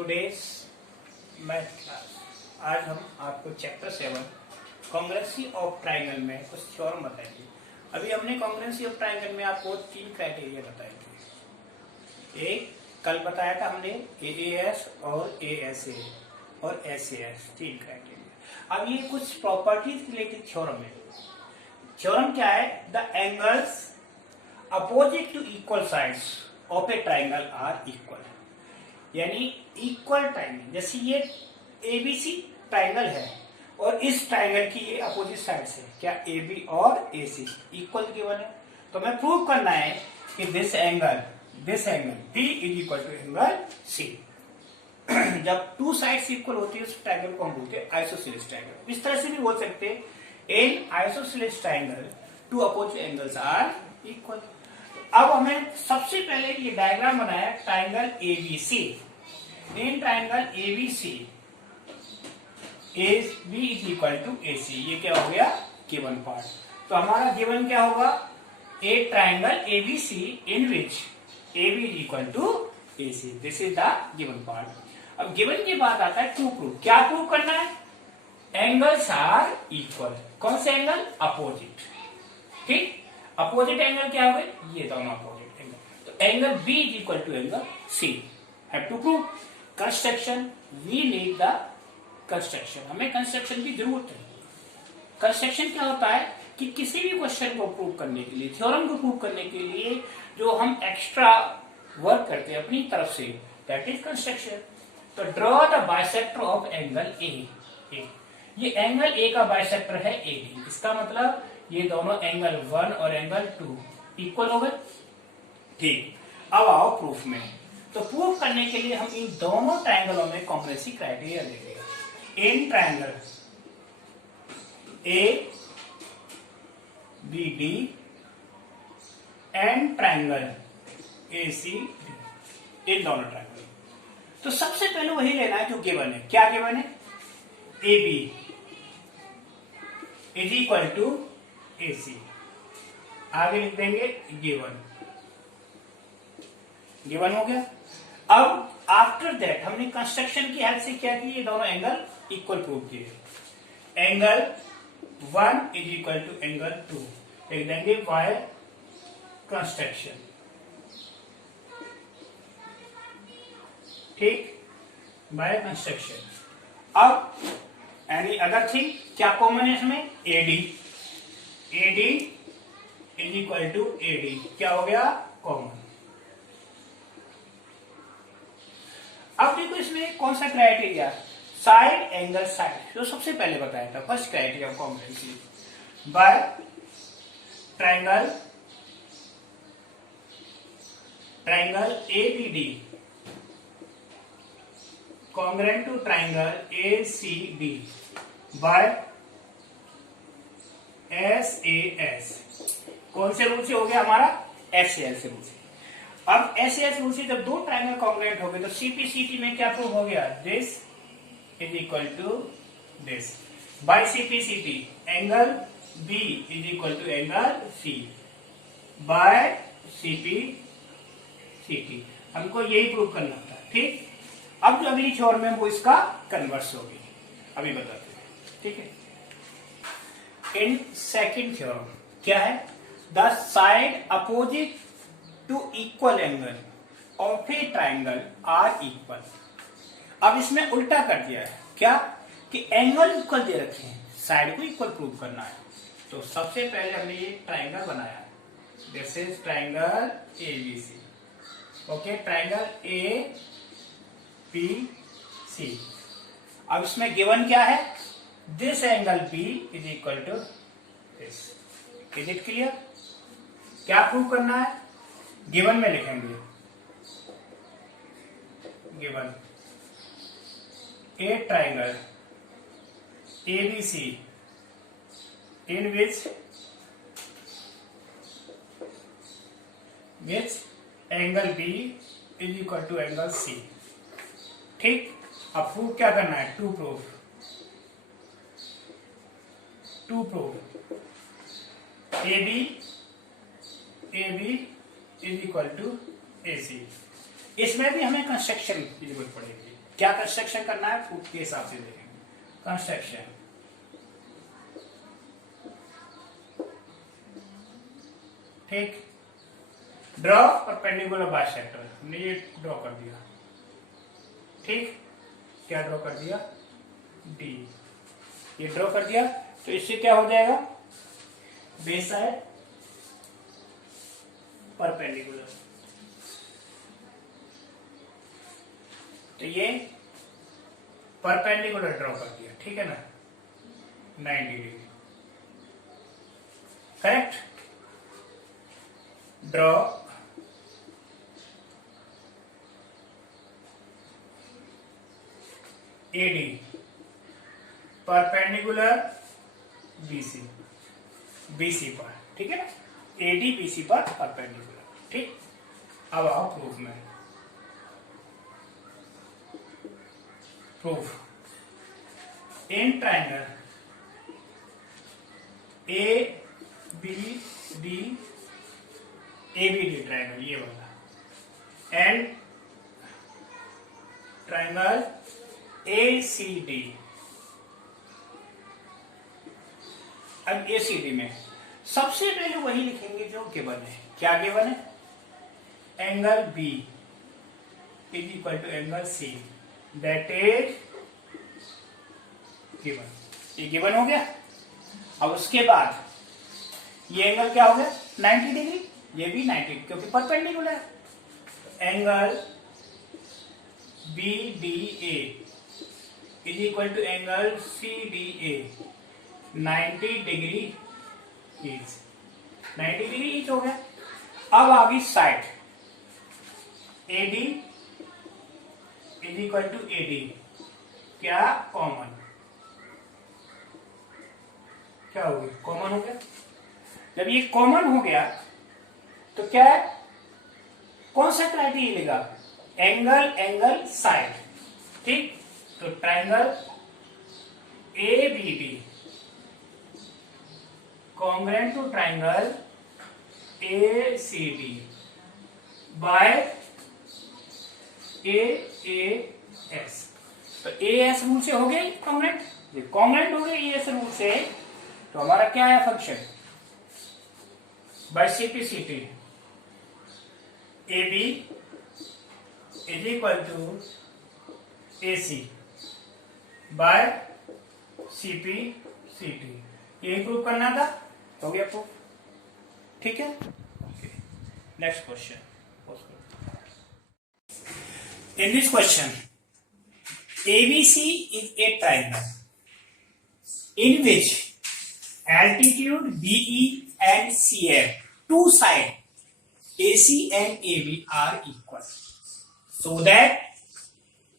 Today's math class. आज हम आपको चैप्टर 7 कॉन्ग्रुएंसी ऑफ ट्राइंगल में कुछ थ्योरम बताएंगे। अभी हमने कॉन्ग्रुएंसी ऑफ ट्राइंगल में आपको 3 क्राइटेरिया बताए थे। एक कल बताया था हमने एएएस और एएसए और एसएएस, 3 क्राइटेरिया। अब ये कुछ प्रॉपर्टीज रिलेटेड थ्योरम है। थ्योरम क्या है? The angles opposite to equal sides of a triangle are equal, यानी इक्वल ट्राइंगल। जैसे ये एबीसी ट्राइंगल है और इस ट्राइंगल की ये अपोजिट साइड्स है, क्या AB और AC इक्वल गिवन है। तो हमें प्रूव करना है कि this angle B is equal to angle C। जब टू साइड्स इक्वल होती है उस ट्राइंगल को हम बोलते हैं आइसोसेलेस ट्राइंगल। इस तरह से भी बोल सकते हैं in isosceles triangle two opposite angles are equal. अब हमें सबसे पहले ये डायग्राम बनाया triangle ABC। In triangle ABC AB is equal to AC। ये क्या हो गया? Given part. तो हमारा गिवन क्या होगा? A triangle ABC in which AB is equal to AC। This is the given part. अब गिवन के बाद आता है टू प्रूव। क्या प्रूव करना है? Angles are equal. कौन से एंगल? अपोजिट। ठीक, अपोजिट एंगल क्या हो गए? ये दोनों अपोजिट एंगल। तो angle B is equal to angle C। Have to prove construction. We need the construction. हमें कंस्ट्रक्शन की जरूरत है। कंस्ट्रक्शन क्या होता है कि किसी भी क्वेश्चन को प्रूव करने के लिए, थ्योरम को प्रूव करने के लिए जो हम एक्स्ट्रा वर्क करते हैं अपनी तरफ से, दैट इज कंस्ट्रक्शन। तो draw the bisector of angle A। ये एंगल A का बाइसेक्टर है AD। इसका मतलब ये दोनों एंगल 1 और एंगल 2 इक्वल हो गए। ठीक, अब आओ प्रूफ में। तो प्रूफ करने के लिए हम इन दोनों ट्राइंगलों में कॉन्ग्रुएंसी क्राइटेरिया देंगे। In triangle ABD and triangle ACD, इन दोनों ट्राइंगल। तो सबसे पहले वही लेना है जो गिवन है। क्या गिवन है? AB is equal to AC। आगे लिख देंगे गिवन हो गया। अब आफ्टर दैट हमने कंस्ट्रक्शन की हेल्प से क्या किया? ये दोनों एंगल इक्वल प्रूव किए। Angle 1 is equal to angle 2 लिख देंगे बाय कंस्ट्रक्शन। ठीक, बाय कंस्ट्रक्शन। अब एनी अदर थिंग, क्या कॉमन है इसमें? AD is equal to AD। क्या हो गया? कॉमन। अब देखो इसमें कौन सा क्राइटेरिया? साइड एंगल साइड, जो सबसे पहले बताया था, first criteria congruency by triangle ABD congruent to triangle ACD by SAS। कौन से रूल से हो गया हमारा? SAS रूल से। अब SAS रूल से जब दो ट्राइंगल कॉन्ग्रुएंट हो गए तो CPCT में क्या प्रूव हो गया? This is equal to this. By CPCT angle B is equal to angle C by CPCT। हमको यही प्रूव करना था। ठीक, अब जो अगली थ्योरम में वो इसका कन्वर्स होगी, अभी बताते हैं। ठीक है, इन सेकंड थ्योरम क्या है? The side opposite to equal angle of a triangle are equal. अब इसमें उल्टा कर दिया है। क्या? कि एंगल इक्वल दे रखे हैं, साइड को इक्वल प्रूव करना है। तो सबसे पहले हमने ये ट्राइंगल बनाया, this is triangle ABC। Okay, triangle ABC। अब इसमें गिवन क्या है? This angle B is equal to this. Is it clear? क्या प्रूव करना है? गिवन में लिखेंगे given a triangle ABC in which angle B is equal to angle C। ठीक, अब प्रूव क्या करना है? To prove AB is equal to AC। इसमें भी हमें कंस्ट्रक्शन की जरूरत पड़ेगी। क्या कंस्ट्रक्शन करना है प्रूफ के हिसाब से देखेंगे। कंस्ट्रक्शन, ठीक, ड्रॉ परपेंडिकुलर बाइसेक्टर, हमने ये ड्रॉ कर दिया, ठीक, क्या ड्रॉ कर दिया, डी, ये ड्रॉ कर दिया। तो इससे क्या हो जाएगा, बेस साइड परपेंडिकुलर, तो ये परपेंडिकुलर ड्रॉ कर दिया, ठीक है ना, 90 degree, correct. Draw AD perpendicular BC, BC पर, ठीक है ना, एडी बीसी पर परपेंडिकुलर, ठीक। अब आओ प्रूफ में, proof in triangle A B D, A B D triangle ये वाला, and triangle A C D. अब ए सी डी में सबसे पहले वही लिखेंगे जो गिवन है। क्या गिवन है, angle B is equal to angle C, that is given, ये गिवन हो गया। अब उसके बाद ये एंगल क्या हो गया 90 डिग्री, ये भी 90 क्योंकि परपेंडिकुलर है। Angle B D A is equal to angle C D A, 90 degree each, 90 degree each हो गया। अब आ गई side, A D is equal to A D, क्या कॉमन, क्या हो गया, कॉमन हो गया। जब ये कॉमन हो गया तो क्या है, कौन सा क्राइटेरिया लेगा, एंगल एंगल साइड, ठीक। तो triangle A B D congruent to triangle A C D by A S. तो ए एस रूल से हो गया कॉन्ग्रेंट, ये कॉन्ग्रेंट हो गया ए एस रूल से। तो हमारा क्या है function, by simplicity A B is equal to A C by C P C T, ये प्रूव करना था, हो गया प्रूफ, ठीक है। Next question, in this question ABC is a triangle in which altitude BE and CF, two sides AC and AB are equal, so that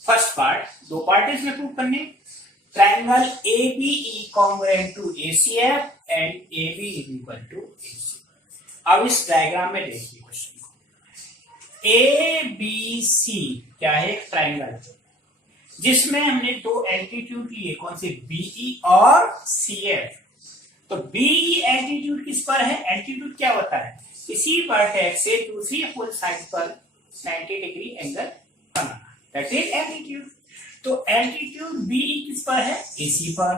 first part, दो part इसमें prove करने, triangle ABE congruent to ACF and AB is equal to AC। अब इस diagram में देखिए question को, ABC क्या है, ट्राइंगल जिसमें हमने दो एल्टीट्यूड लिए, कौन से, BE और CF। तो BE एल्टीट्यूड किस पर है, एल्टीट्यूड क्या होता है, किसी वर्टेक्स से दूसरी फुल साइड पर 90 degree angle banana, that is altitude. तो एल्टीट्यूड BE किस पर है, AC पर,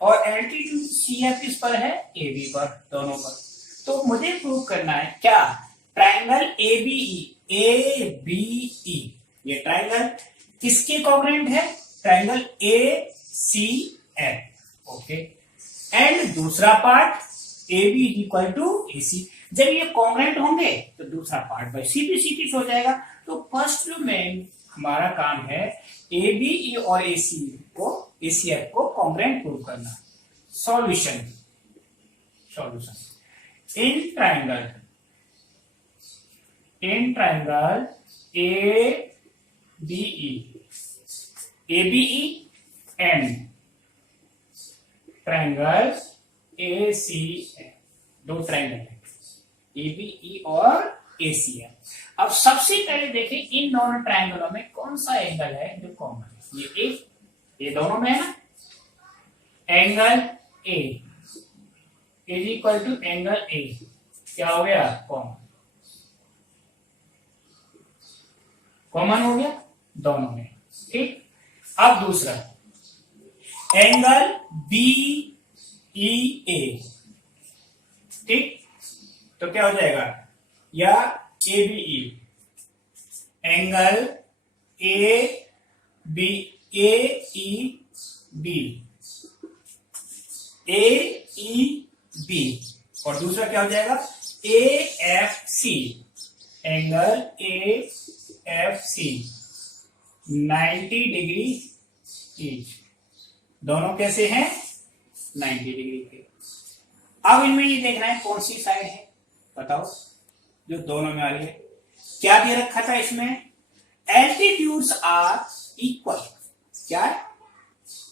और एल्टीट्यूड CF किस पर है, AB पर, दोनों पर। तो मुझे प्रूव करना है क्या, ट्राइंगल ABE, ये ट्राइंगल किसके कॉन्ग्रुएंट है, ट्राइंगल ACF, ओके। एंड दूसरा part AB is equal to AC। जब ये कॉन्ग्रुएंट होंगे तो दूसरा पार्ट बाय CP हो जाएगा। तो फर्स्ट जो मेन हमारा काम है ABE और ACF को कॉन्ग्रुएंट प्रूव करना। Solution, in triangle ABE and triangle ACF, दो ट्राइंगल है ABE और ACF। अब सबसे पहले देखें इन दोनों ट्राइंगलों में कौन सा एंगल है जो कॉमन है, ये दोनों में है ना, angle A is equal to angle A, क्या हो गया, कॉमन हो गया दोनों में, ठीक। अब दूसरा एंगल बी ई ए, ठीक, तो क्या हो जाएगा, या A B E, angle A B A E B, A E B, और दूसरा क्या हो जाएगा A F C, angle A F C 90 degree each, दोनों कैसे हैं 90 डिग्री के। अब इनमें ये देखना है कौन सी साइड है, बताओ, जो दोनों में आ रही है। क्या दे रखा था इसमें, एल्टीट्यूड्स आर इक्वल, क्या है,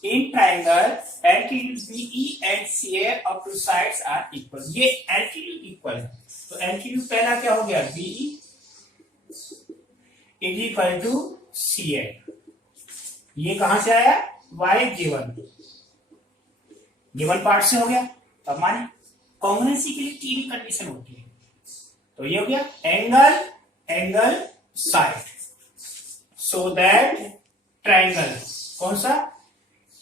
in triangle altitude BE and CA of two sides are equal, ये एल्टीट्यूड इक्वल है, तो एल्टीट्यूड पहला क्या हो गया, BE is equal to CA, ये कहां से आया, वाई गिवन पार्ट से हो गया। अब माने कॉन्ग्रुएंसी के लिए तीन कंडीशन होती है, तो ये हो गया angle side, so that triangle कौन सा,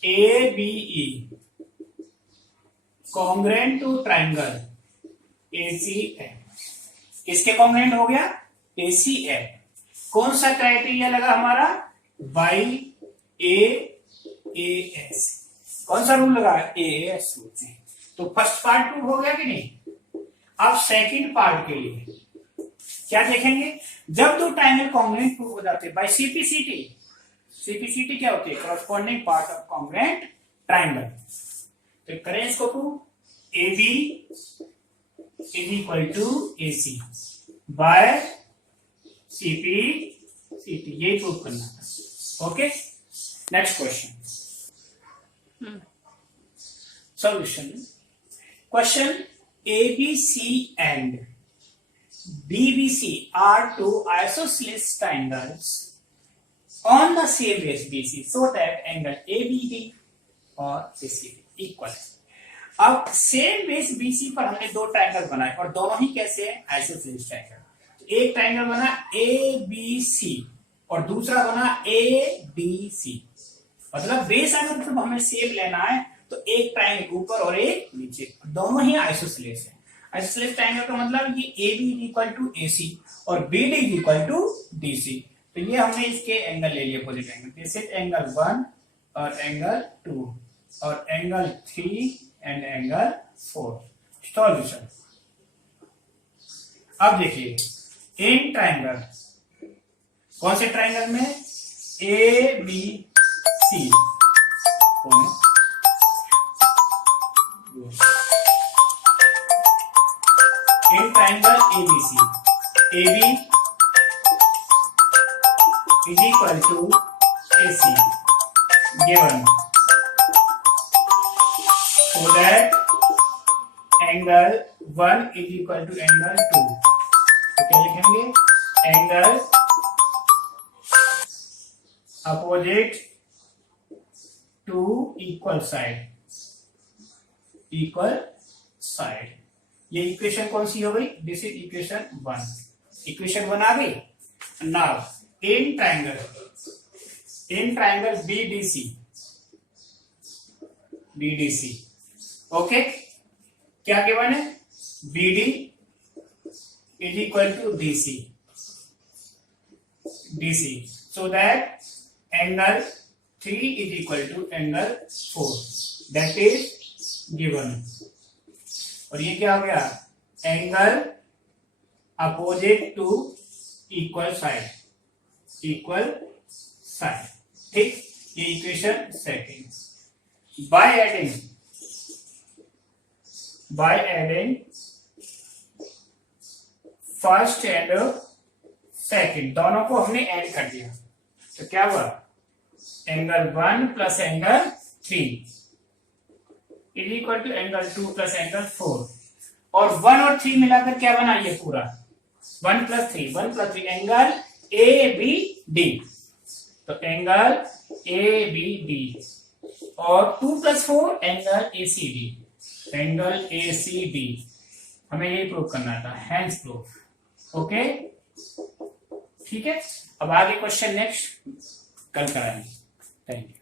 A B E congruent to triangle A C F, किसके कॉन्ग्रुएंट हो गया, ए सी एफ। कौन सा क्राइटेरिया लगा हमारा, बाई ए एस, कौन सा रूल लगा, ए एस रूल। तो फर्स्ट पार्ट प्रूव हो गया कि नहीं। अब सेकंड पार्ट के लिए क्या देखेंगे, जब दो ट्राइंगल कॉन्ग्रुएंट प्रूव हो जाते हैं बाय सीपीसीटी, सीपीसीटी क्या होती है, corresponding part of congruent triangle, तो करें इसको prove, A B is equal to A C by CPCT, ये प्रूव करना था। Okay, next question, solution. Question, ABC and BBC are two isosceles triangles on the same base BC, so that angle ABD और ACD equal। अब same base BC पर हमने दो triangle बनाए और दोनों ही कैसे हैं, आइसोसेलेस ट्राइंगल। तो एक ट्राइंगल बना ABC और दूसरा बना ABC, मतलब बेस अगर मतलब हमें सेम लेना है तो एक ट्राइंगल ऊपर और एक नीचे, दोनों ही आइसोसेलेस है। आइसोसेलेस ट्राइंगल का मतलब ये AB is equal to AC और BD is equal to DC। तो ये हमने इसके एंगल ले लिए अपोजिट एंगल, जैसे एंगल 1 और एंगल 2 और एंगल 3 एंड एंगल 4। सॉल्यूशन, अब देखिए इन ट्राइंगल, कौन से ट्राइंगल में, ABC, in triangle ABC, AB is equal to AC given, so that angle 1 is equal to angle 2, तो क्या लिखेंगे, angle opposite to equal side, ये इक्वेशन कौन सी हो गई, दिस इज इक्वेशन 1। इक्वेशन 1 आ गई। Now in triangle BDC, okay, क्या गिवन है, BD is equal to DC, so that angle 3 is equal to angle 4, that is given। और ये क्या हो गया, angle opposite to equal side, ठीक, ये equation second. By adding first and second, दोनों को हमने ऐड कर दिया, तो क्या हुआ, angle 1 plus angle 3 is equal to angle 2 plus angle 4, और 1 और 3 मिलाकर क्या बना, ये पूरा 1 प्लस 3 एंगल ABD, तो एंगल ABD, और 2 प्लस 4 एंगल ACD, हमें ये प्रूव करना था, हैंस प्रूफ। ओके, ठीक है। अब आगे क्वेश्चन नेक्स्ट कल कराएंगे। Thank you.